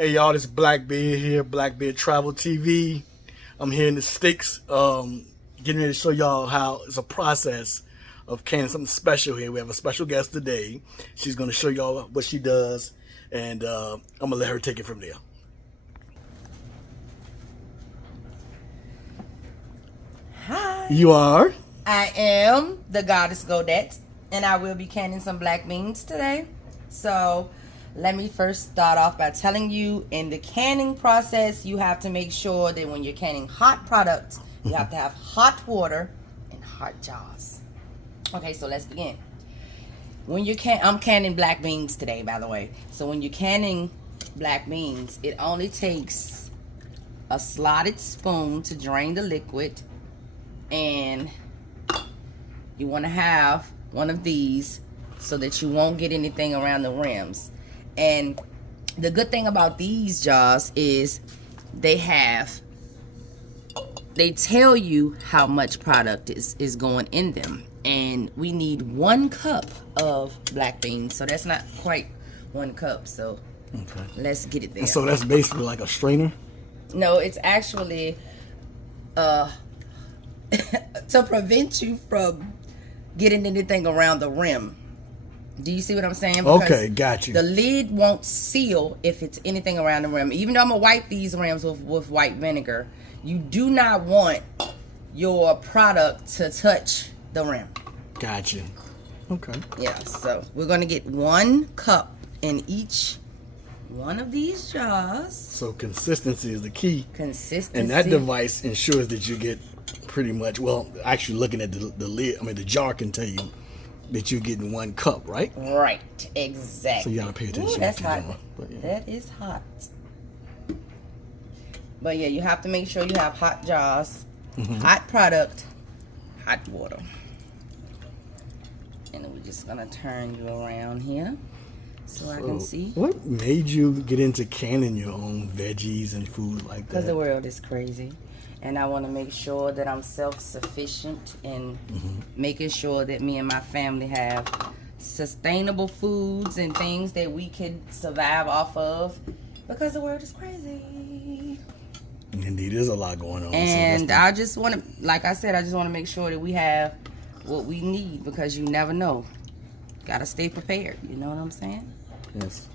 Hey y'all, this is Blackbeard here, Blackbeard Travel TV. I'm here in the sticks, getting ready to show y'all how it's a process of canning something special here. We have a special guest today. She's going to show y'all what she does, and I'm going to let her take it from there. Hi. You are? I am the Goddess Godette, and I will be canning some black beans today. So let me first start off by telling you, in the canning process, you have to make sure that when you're canning hot products, you have to have hot water and hot jars. Okay, so let's begin. When you I'm canning black beans today, by the way. So when you're canning black beans, it only takes a slotted spoon to drain the liquid, and you want to have one of these so that you won't get anything around the rims. And the good thing about these jars is they tell you how much product is going in them. And we need 1 cup of black beans. So that's not quite 1 cup. So okay, let's get it there. And so that's basically like a strainer? No, it's actually to prevent you from getting anything around the rim. Do you see what I'm saying? Because okay, got you. The lid won't seal if it's anything around the rim. Even though I'm going to wipe these rims with white vinegar, you do not want your product to touch the rim. Got you. Okay. Yeah, so we're going to get 1 cup in each one of these jars. So consistency is the key. Consistency. And that device ensures that you get pretty much, well, actually looking at the lid, the jar can tell you that you're getting 1 cup, right? Right, exactly. So you gotta pay attention. Ooh, that's hot. Yeah. That is hot. But yeah, you have to make sure you have hot jars, hot product, hot water. And then we're just gonna turn you around here so I can see. What made you get into canning your own veggies and food like that? Because the world is crazy. And I want to make sure that I'm self-sufficient and making sure that me and my family have sustainable foods and things that we could survive off of, because the world is crazy. Indeed, there's a lot going on. And so I just want to, like I said, I just want to make sure that we have what we need, because you never know. Got to stay prepared. You know what I'm saying? Yes.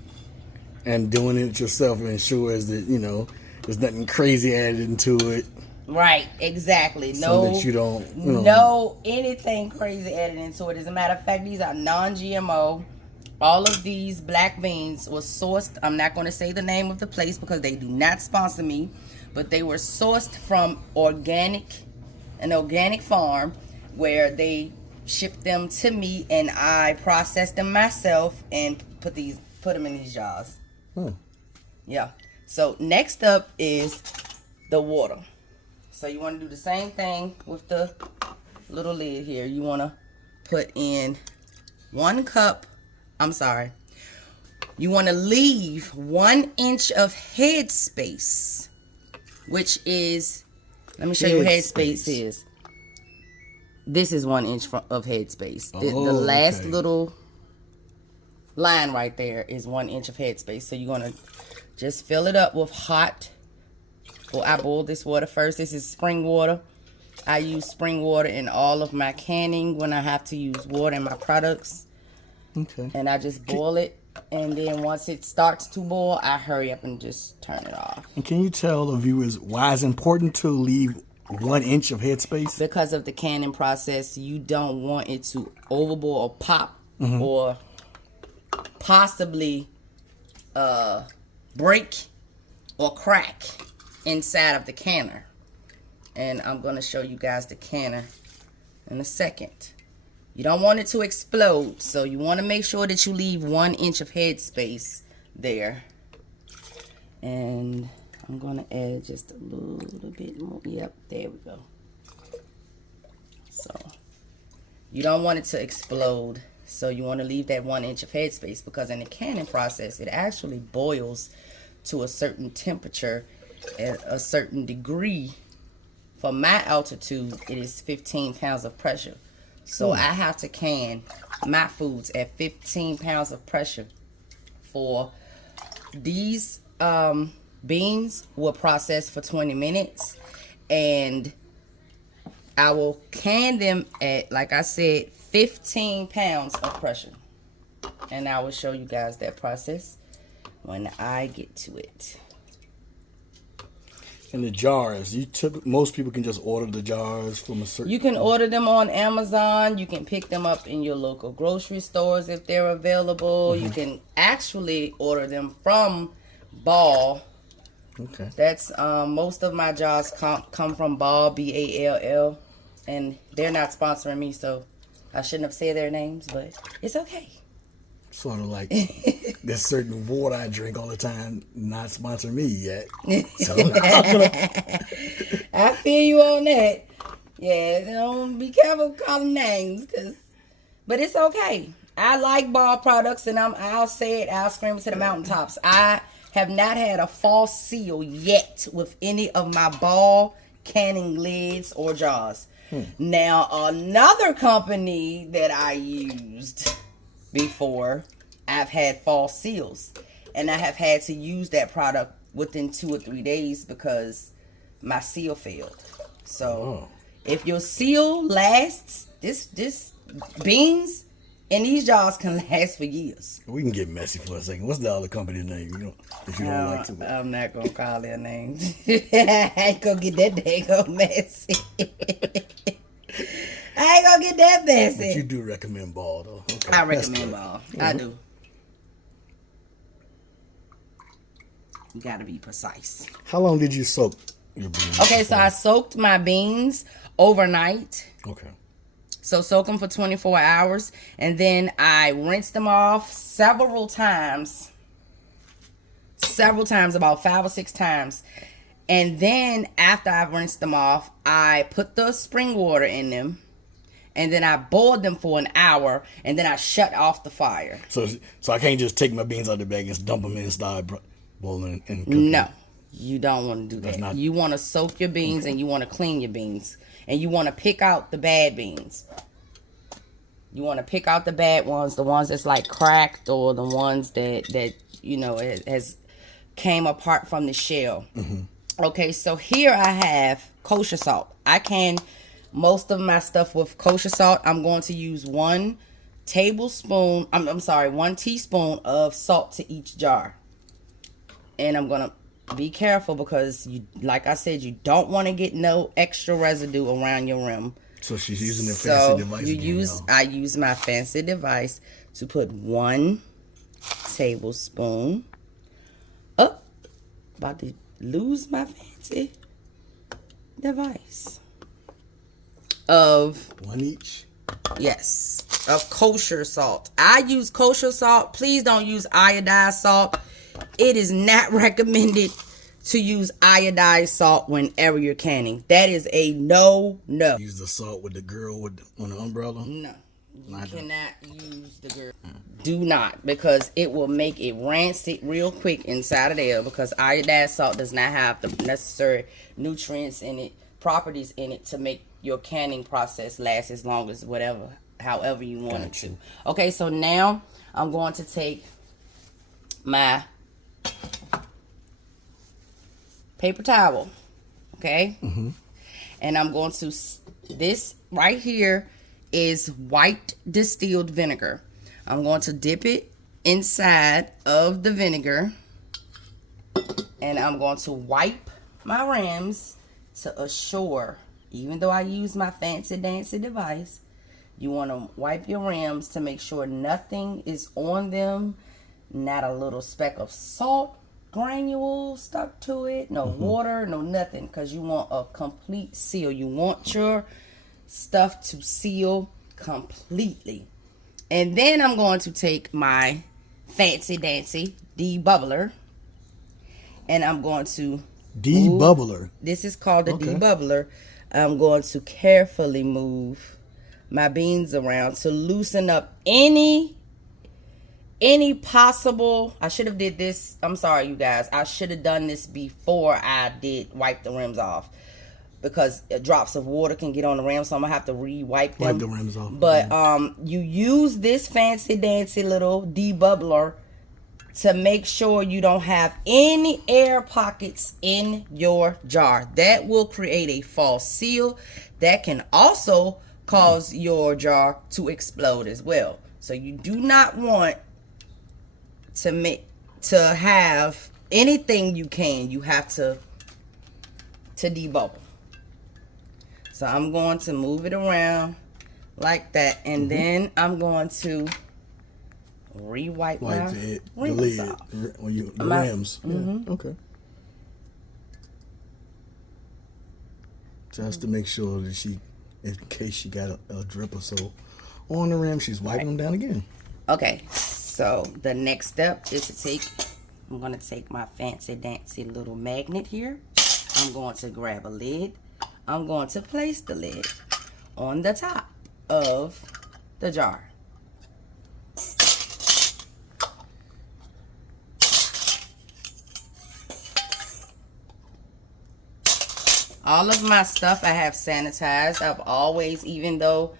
And doing it yourself ensures that, there's nothing crazy added into it. Right, exactly. So that you don't, no anything crazy added into it. As a matter of fact, these are non-GMO. All of these black beans were sourced. I'm not going to say the name of the place because they do not sponsor me, but they were sourced from an organic farm where they shipped them to me, and I processed them myself and put them in these jars. Yeah. So next up is the water. So you want to do the same thing with the little lid here. You want to put in 1 cup. I'm sorry. You want to leave 1 inch of head space, which is, let me show you what head space is. This is 1 inch of head space. The last little line right there is 1 inch of head space. So you're going to just fill it up with hot. Well, I boiled this water first. This is spring water. I use spring water in all of my canning when I have to use water in my products. Okay. And I just boil it. And then once it starts to boil, I hurry up and just turn it off. And can you tell the viewers why it's important to leave 1 inch of headspace? Because of the canning process, you don't want it to overboil or pop or possibly break or crack inside of the canner. And I'm going to show you guys the canner in a second. You don't want it to explode, so you want to make sure that you leave 1 inch of head space there. And I'm going to add just a little bit more. Yep, there we go. So you don't want it to explode, so you want to leave that 1 inch of head space, because in the canning process, it actually boils to a certain temperature at a certain degree. For my altitude, it is 15 pounds of pressure. So I have to can my foods at 15 pounds of pressure for these beans will process for 20 minutes, and I will can them at, like I said, 15 pounds of pressure. And I will show you guys that process when I get to it. And the jars, most people can just order the jars from a certain... You can order them on Amazon. You can pick them up in your local grocery stores if they're available. You can actually order them from Ball. Okay. That's most of my jars come from Ball, Ball, and they're not sponsoring me, so I shouldn't have said their names, but it's okay. Sort of like there's certain water I drink all the time, not sponsoring me yet. So I feel you on that. Yeah, don't be careful calling names, but it's okay. I like Ball products, and I'll say it, I'll scream it to the mountaintops. I have not had a false seal yet with any of my Ball canning lids or jars. Now, another company that I used before, I've had false seals, and I have had to use that product within 2 or 3 days because my seal failed. So if your seal lasts, this beans and these jars can last for years. We can get messy for a second. What's the other company name? If you don't like to. I'm not gonna call their names. I ain't gonna get that daggone messy. I ain't gonna get that messy. But you do recommend Ball, though. Okay, I recommend Ball. I do. You gotta be precise. How long did you soak your beans? Okay, so I soaked my beans overnight. Okay. So soak them for 24 hours, and then I rinsed them off several times, about 5 or 6 times. And then after I rinsed them off, I put the spring water in them, and then I boiled them for an hour, and then I shut off the fire. So I can't just take my beans out of the bag and dump them in and start boiling and cooking? No, you don't want to do that. You want to soak your beans, and you want to clean your beans. And you want to pick out the bad beans. You want to pick out the bad ones, the ones that's like cracked, or the ones that you know has came apart from the shell. Okay, so here I have kosher salt. I can most of my stuff with kosher salt. I'm going to use 1 teaspoon of salt to each jar. And I'm going to be careful because, like I said, you don't want to get no extra residue around your rim. So she's using the fancy device. I use my fancy device to put 1 tablespoon. About to lose my fancy device. Of 1 each? Yes. Of kosher salt. I use kosher salt. Please don't use iodized salt. It is not recommended to use iodized salt whenever you're canning. That is a no. Use the salt with the girl on the umbrella? No. You cannot use the girl. Do not, because it will make it rancid real quick inside of there, because iodized salt does not have the necessary nutrients in it, properties in it to make your canning process last as long as however you want it to. Okay, so now I'm going to take my paper towel, okay? And I'm going to, this right here is white distilled vinegar. I'm going to dip it inside of the vinegar, and I'm going to wipe my rims to assure, even though I use my fancy dancy device, you want to wipe your rims to make sure nothing is on them, not a little speck of salt granule stuck to it, no water, no nothing, because you want a complete seal. You want your stuff to seal completely. And then I'm going to take my fancy dancy debubbler, and I'm going to debubbler. This is called the debubbler. I'm going to carefully move my beans around to loosen up any possible. I should have did this. I'm sorry, you guys. I should have done this before I did wipe the rims off, because drops of water can get on the rims, so I'm gonna have to re-wipe them. Wipe the rims off. But you use this fancy dancy little debubbler to make sure you don't have any air pockets in your jar. That will create a false seal that can also cause your jar to explode as well. So you do not want to have anything you have to debubble. So I'm going to move it around like that, and then I'm going to re-wipe my the rims lid, off. the rims. Yeah, okay. Just to make sure that she, in case she got a drip or so on the rim, she's wiping them down again. Okay, so the next step is I'm going to take my fancy dancy little magnet here. I'm going to grab a lid. I'm going to place the lid on the top of the jar. All of my stuff I have sanitized. I've always, even though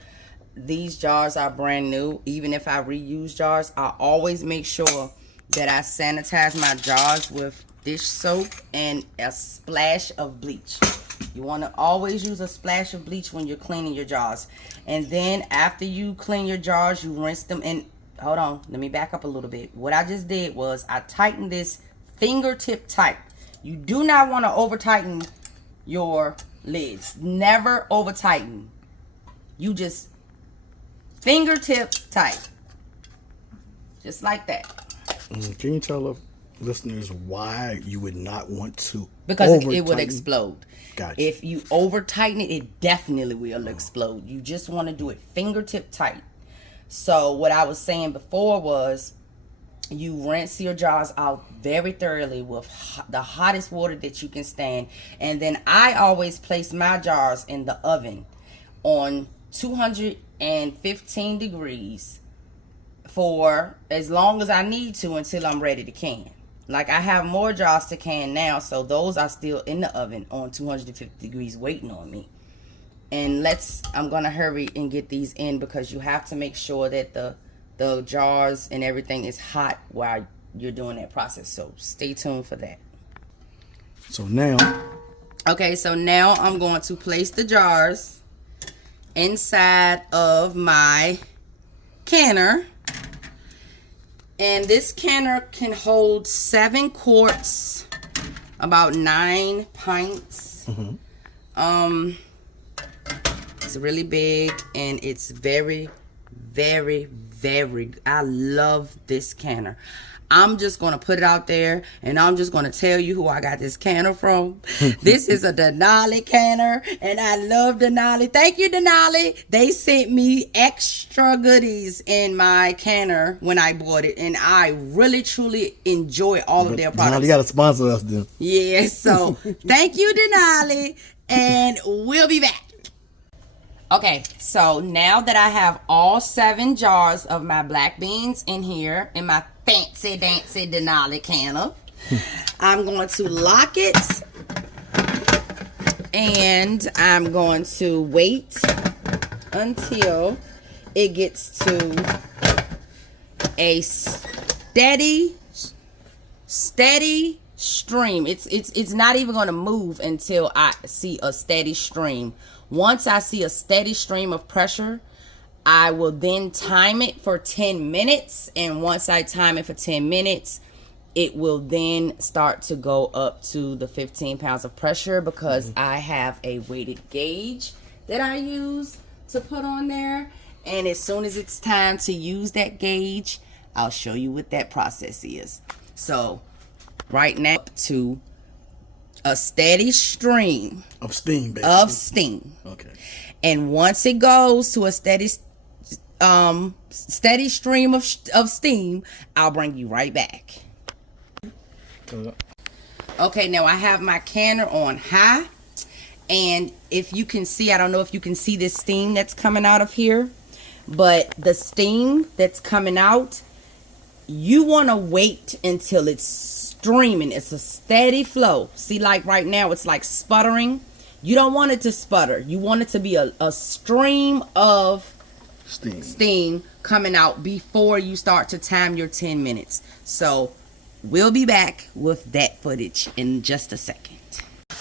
these jars are brand new, even if I reuse jars, I always make sure that I sanitize my jars with dish soap and a splash of bleach. You want to always use a splash of bleach when you're cleaning your jars. And then after you clean your jars, you rinse them. And hold on, let me back up a little bit. What I just did was I tightened this fingertip tight. You do not want to over tighten your lids. Never over tighten. You just fingertip tight, just like that. Can you tell the listeners why you would not want to? Because it would explode. Gotcha. If you over tighten it, it definitely will explode. You just want to do it fingertip tight. So what I was saying before was, you rinse your jars out very thoroughly with the hottest water that you can stand. And then I always place my jars in the oven on 215 degrees for as long as I need to until I'm ready to can. Like, I have more jars to can now, so those are still in the oven on 250 degrees waiting on me. And I'm gonna hurry and get these in, because you have to make sure that the jars and everything is hot while you're doing that process. So stay tuned for that. So now, okay, so now I'm going to place the jars inside of my canner. And this canner can hold 7 quarts, about 9 pints. It's really big, and it's very, very, very, I love this canner. I'm just going to put it out there, and I'm just going to tell you who I got this canner from. This is a Denali canner, and I love Denali. Thank you, Denali. They sent me extra goodies in my canner when I bought it, and I really, truly enjoy all of their products. Denali got to sponsor us then. Yeah, so thank you, Denali, and we'll be back. Okay, so now that I have all 7 jars of my black beans in here in my fancy dancy Denali canner, I'm going to lock it, and I'm going to wait until it gets to a steady stream. It's not even going to move until I see a steady stream. Once I see a steady stream of pressure, I will then time it for 10 minutes. And once I time it for 10 minutes, it will then start to go up to the 15 pounds of pressure, because I have a weighted gauge that I use to put on there. And as soon as it's time to use that gauge, I'll show you what that process is. So right now, up to a steady stream of steam, basically. Of steam. Okay. And once it goes to a steady stream of steam, I'll bring you right back. Okay, now I have my canner on high, and if you can see, I don't know if you can see this steam that's coming out of here, but the steam that's coming out, you want to wait until it's streaming. It's a steady flow. See, like right now, it's like sputtering. You don't want it to sputter. You want it to be a stream of steam coming out before you start to time your 10 minutes. So we'll be back with that footage in just a second.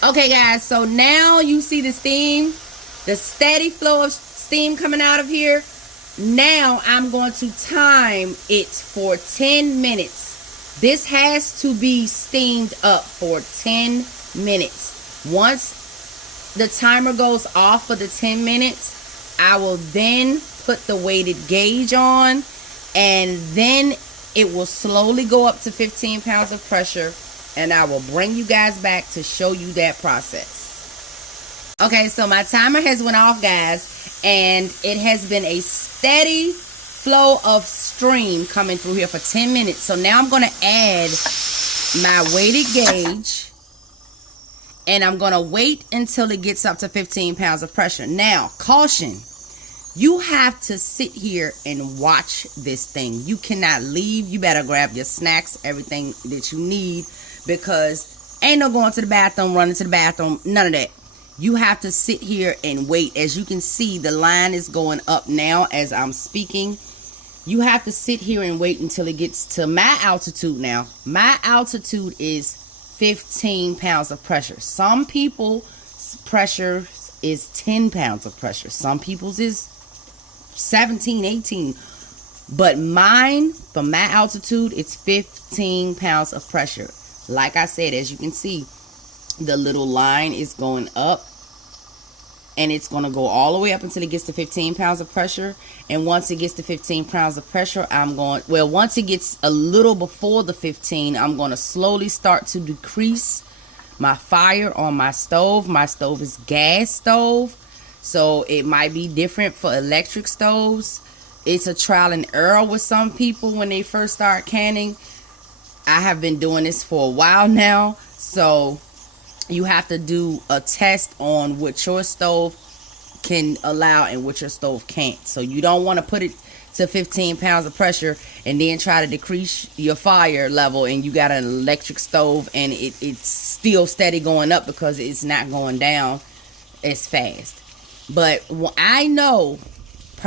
Okay guys, so now you see the steam, the steady flow of steam coming out of here. Now I'm going to time it for 10 minutes. This has to be steamed up for 10 minutes. Once the timer goes off for the 10 minutes, I will then put the weighted gauge on, and then it will slowly go up to 15 pounds of pressure, and I will bring you guys back to show you that process. Okay, so my timer has went off, guys, and it has been a steady flow of stream coming through here for 10 minutes. So now I'm going to add my weighted gauge, and I'm going to wait until it gets up to 15 pounds of pressure. Now, caution. You have to sit here and watch this thing. You cannot leave. You better grab your snacks, everything that you need, because ain't no going to the bathroom, running to the bathroom, none of that. You have to sit here and wait. As you can see, the line is going up now as I'm speaking. You have to sit here and wait until it gets to my altitude now. My altitude is 15 pounds of pressure. Some people's pressure is 10 pounds of pressure. Some people's is 17, 18. But mine, from my altitude, it's 15 pounds of pressure. Like I said, as you can see, the little line is going up, and it's going to go all the way up until it gets to 15 pounds of pressure. And once it gets to 15 pounds of pressure, once it gets a little before the 15, I'm going to slowly start to decrease my fire on my stove. My stove is gas stove, so it might be different for electric stoves. It's a trial and error with some people when they first start canning. I have been doing this for a while now, so you have to do a test on what your stove can allow and what your stove can't. So you don't want to put it to 15 pounds of pressure and then try to decrease your fire level, and you got an electric stove and it's still steady going up because it's not going down as fast. But I know,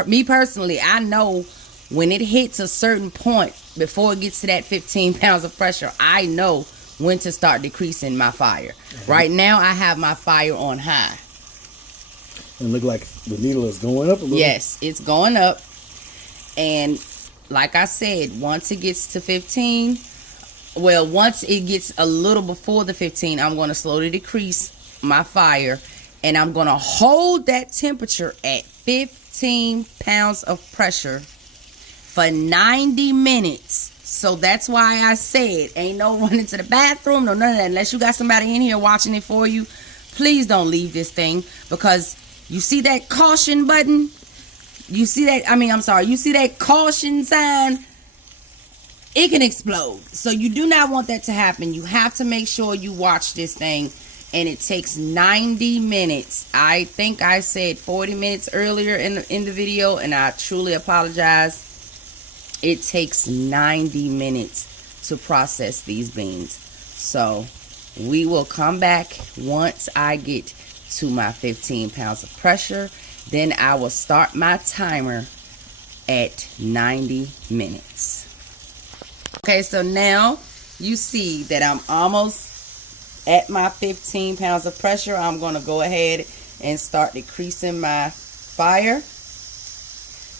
me personally, I know when it hits a certain point, before it gets to that 15 pounds of pressure, I know when to start decreasing my fire. Right now, I have my fire on high. And look like the needle is going up a little. Yes, it's going up. And like I said, once it gets to 15, once it gets a little before the 15, I'm going to slowly decrease my fire. And I'm going to hold that temperature at 15 pounds of pressure for 90 minutes. So that's why I said ain't no running to the bathroom, no none of that. Unless you got somebody in here watching it for you, please don't leave this thing, because you see that caution button? You see that, you see that caution sign? It can explode. So you do not want that to happen. You have to make sure you watch this thing. And it takes 90 minutes. I think I said 40 minutes earlier in the video, and I truly apologize. It takes 90 minutes to process these beans. So we will come back once I get to my 15 pounds of pressure. Then I will start my timer at 90 minutes. Okay, so now you see that I'm almost at my 15 pounds of pressure. I'm going to go ahead and start decreasing my fire,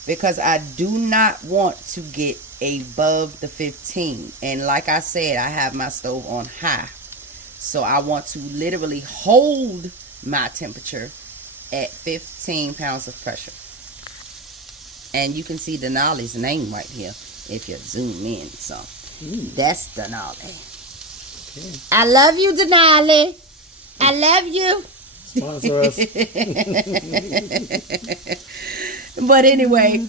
because I do not want to get above the 15. And like I said, I have my stove on high. So I want to literally hold my temperature at 15 pounds of pressure. And you can see Denali's name right here if you zoom in. So that's Denali. Okay. I love you, Denali. I love you. Sponsor us. But anyway,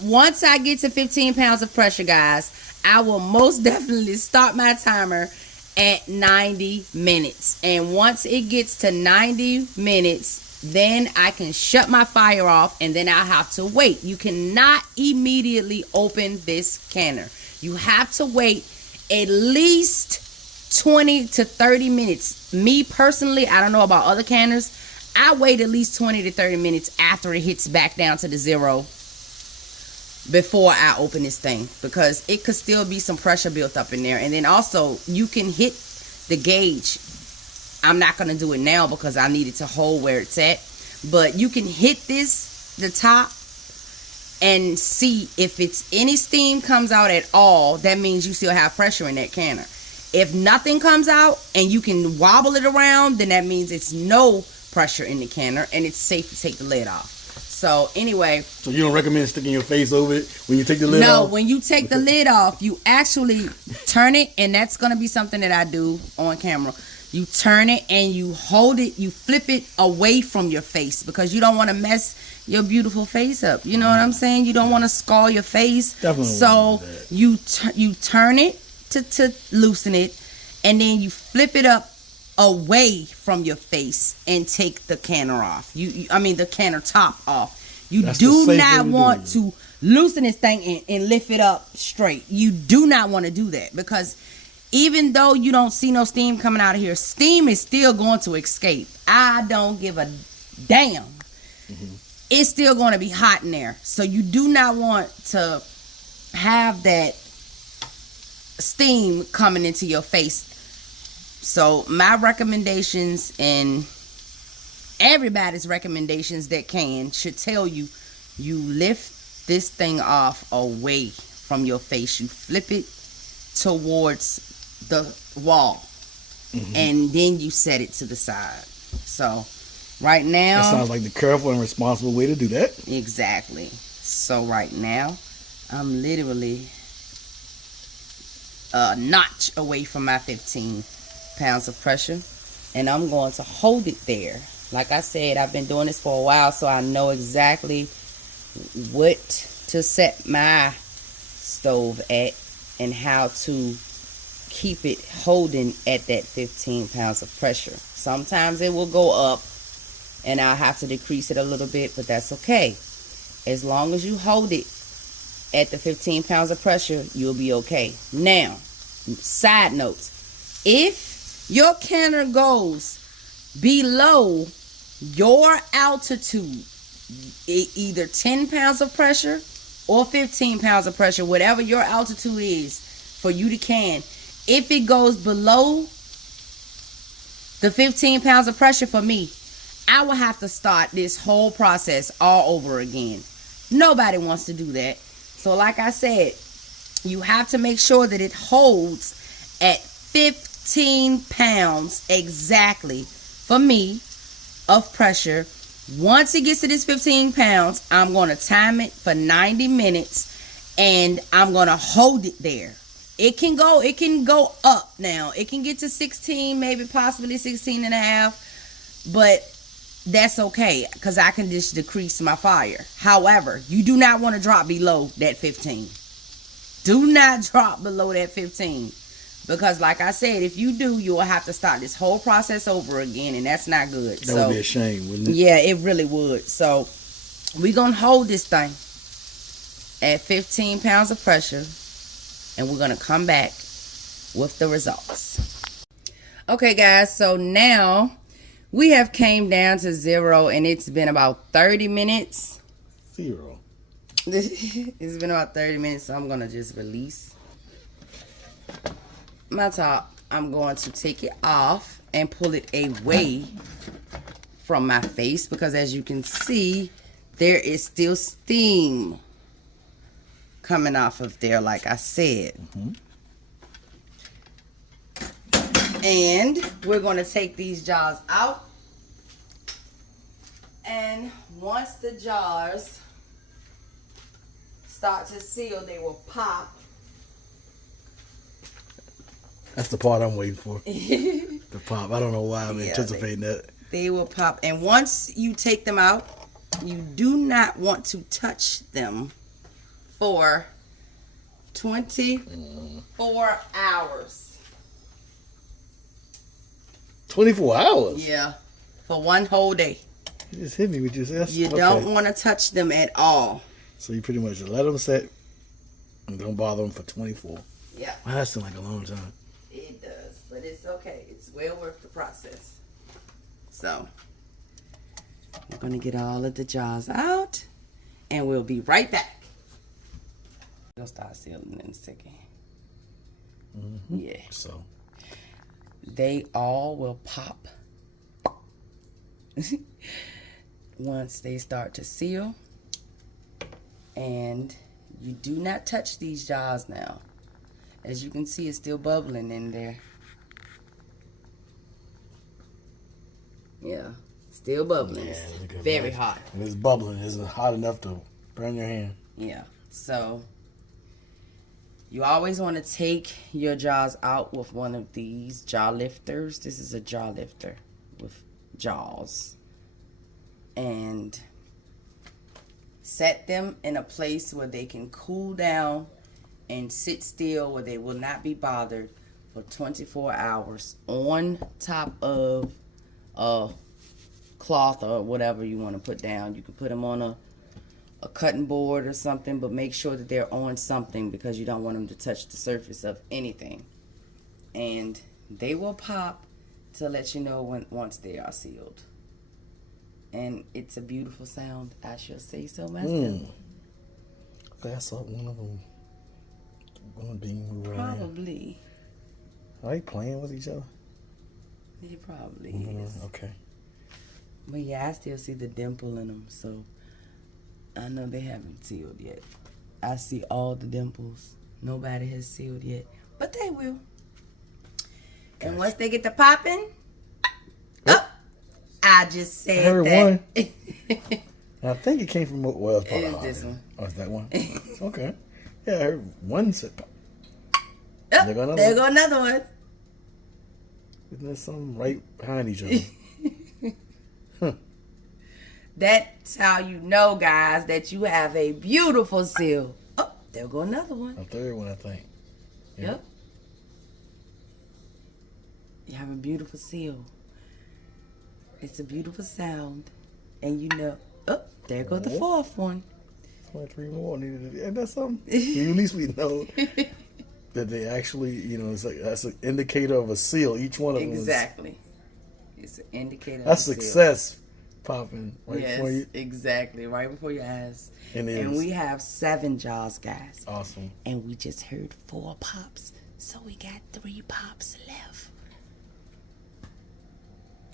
once I get to 15 pounds of pressure, guys, I will most definitely start my timer at 90 minutes. And once it gets to 90 minutes, then I can shut my fire off, and then I have to wait. You cannot immediately open this canner. You have to wait at least 20 to 30 minutes. Me personally, I don't know about other canners, I wait at least 20 to 30 minutes after it hits back down to the 0 before I open this thing, because it could still be some pressure built up in there. And then also you can hit the gauge. I'm not going to do it now because I need it to hold where it's at, but you can hit the top, and see if it's any steam comes out at all. That means you still have pressure in that canner. If nothing comes out and you can wobble it around, then that means it's no pressure in the canner and it's safe to take the lid off. So anyway. So you don't recommend sticking your face over it when you take the lid off? No, when you take the lid off, you actually turn it, and that's going to be something that I do on camera. You turn it and you hold it, you flip it away from your face, because you don't want to mess your beautiful face up. You know what I'm saying? You don't want to scar your face. Definitely. So you turn it to loosen it, and then you flip it up away from your face and take the canner off. I mean the canner top off. You do not want to loosen this thing and lift it up straight. You do not want to do that, because even though you don't see no steam coming out of here, steam is still going to escape. I don't give a damn. It's still going to be hot in there. So you do not want to have that steam coming into your face. So my recommendations, and everybody's recommendations that should tell you, you lift this thing off away from your face. You flip it towards the wall, and then you set it to the side. So right now, that sounds like the careful and responsible way to do that. Exactly. So right now, I'm literally a notch away from my 15 pounds of pressure, and I'm going to hold it there. Like I said, I've been doing this for a while, so I know exactly what to set my stove at and how to keep it holding at that 15 pounds of pressure. Sometimes it will go up and I'll have to decrease it a little bit, but that's okay. As long as you hold it at the 15 pounds of pressure, you'll be okay. Now, side notes, if your canner goes below your altitude, either 10 pounds of pressure or 15 pounds of pressure, whatever your altitude is for you to can, if it goes below the 15 pounds of pressure for me, I will have to start this whole process all over again. Nobody wants to do that. So like I said, you have to make sure that it holds at 15 pounds exactly for me of pressure. Once it gets to this 15 pounds, I'm going to time it for 90 minutes and I'm going to hold it there. It can go up now. It can get to 16, maybe possibly 16 and a half, but that's okay because I can just decrease my fire. However, you do not want to drop below that 15. Do not drop below that 15, because like I said, if you do, you will have to start this whole process over again, and that's not good. That would be a shame, wouldn't it? Yeah, it really would. So we're going to hold this thing at 15 pounds of pressure, and we're going to come back with the results. Okay, guys, so now we have came down to 0, and it's been about 30 minutes. 0. It's been about 30 minutes, so I'm going to just release my top. I'm going to take it off and pull it away from my face, because as you can see, there is still steam coming off of there, like I said. And we're going to take these jars out, and once the jars start to seal, they will pop. That's the part I'm waiting for. The pop. I don't know why I'm anticipating that. They will pop. And once you take them out, you do not want to touch them for 24 hours. 24 hours? Yeah. For one whole day. You just hit me with your You don't want to touch them at all. So you pretty much let them set and don't bother them for 24. Yeah. Wow, that seems like a long time. It does, but it's okay. It's well worth the process. So, we're going to get all of the jars out, and we'll be right back. It'll start sealing in a second. Yeah. So They all will pop once they start to seal. And you do not touch these jars now. As you can see, it's still bubbling in there. Yeah, still bubbling. yeah, It's very hot. If it's bubbling, it's hot enough to burn your hand. Yeah, so you always want to take your jars out with one of these jar lifters. This is a jar lifter with jaws. And set them in a place where they can cool down and sit still, where they will not be bothered for 24 hours on top of a cloth or whatever you want to put down. You can put them on a cutting board or something, but make sure that they're on something because you don't want them to touch the surface of anything. And they will pop to let you know once they are sealed. And it's a beautiful sound, I shall say so myself. That's one of them. One being Probably. Are they playing with each other? It probably is. Okay. But yeah, I still see the dimple in them, so I know they haven't sealed yet. I see all the dimples. Nobody has sealed yet, but they will. Gotcha. And once they get to popping, I just said I heard that. one. I think it came from well, it's It is this one. Oh, it's that one. Okay. Yeah, I heard one said pop. Oh, There go another there one. go another one. Isn't there something right behind each other? That's how you know, guys, that you have a beautiful seal. Oh, there go another one. A third one, I think. Yeah. Yep. You have a beautiful seal. It's a beautiful sound. And you know, oh, there goes the fourth one. 23 more needed. And that's something. At least we know that they actually, it's like that's an indicator of a seal. Each one of them. Exactly. It's an indicator of That's a seal. success popping right Yes, before you. exactly. Right before your eyes. And we have 7 jars, guys. Awesome. And we just heard 4 pops. So we got 3 pops left.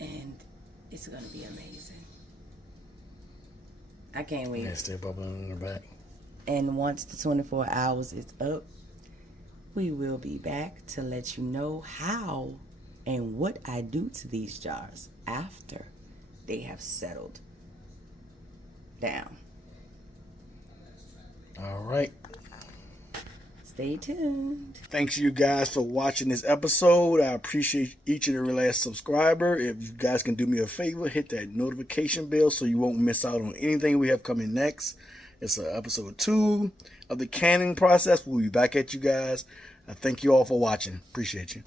And it's going to be amazing. I can't wait. Yeah, still bubbling in the back. And once the 24 hours is up, we will be back to let you know how and what I do to these jars after they have settled down. All right. Stay tuned. Thanks you guys for watching this episode. I appreciate each and every last subscriber. If you guys can do me a favor, hit that notification bell so you won't miss out on anything we have coming next. It's episode 2 of the canning process. We'll be back at you guys. I thank you all for watching. Appreciate you.